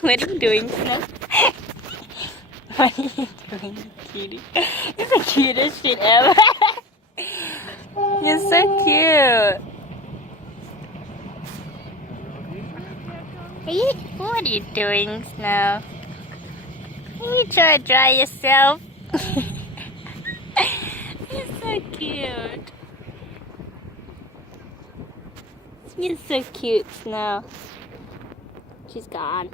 What are you doing, Snow? What are you doing, cutie? It's the cutest shit ever. You're so cute. What are you doing, Snow? You try to dry yourself. You're so cute. You're so cute, Snow. She's gone.